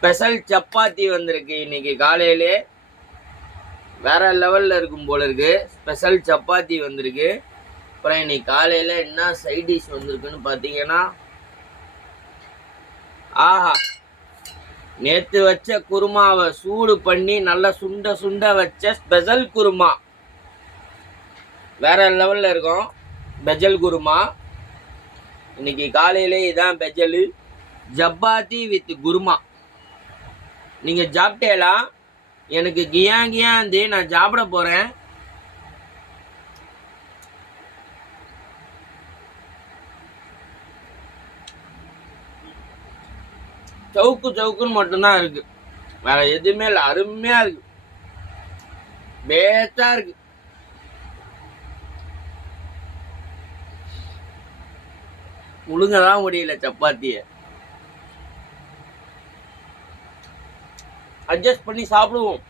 Special chapati வந்திருக்கு இன்னைக்கு காலையிலே. வேற லெவல்ல இருக்கும் போல இருக்கு. ஸ்பெஷல் சப்பாத்தி வந்திருக்கு. அப்புறம் இன்னைக்கு காலையில என்ன சைட் டிஷ் வந்திருக்குன்னு பாத்தீங்கன்னா, ஆஹா, நேத்து வச்ச குருமாவை சூடு பண்ணி நல்லா சுண்ட சுண்ட வச்ச ஸ்பெஷல் குருமா. வேற லெவல்ல இருக்கும் பெஜல் குருமா. இன்னைக்கு காலையிலே இதான் பெஜல் சப்பாத்தி வித் குருமா. நீங்க சாப்பிட்டேலா? எனக்கு கியாந்து நான் சாப்பிட போறேன். சவுக்குன்னு மட்டும்தான் இருக்கு, வேற எதுவுமே இல்லை. அருமையா இருக்கு, பேஸ்டா இருக்கு. முழுங்கதான் முடியல சப்பாத்திய. அட்ஜஸ்ட் பண்ணி சாப்பிடுவோம்.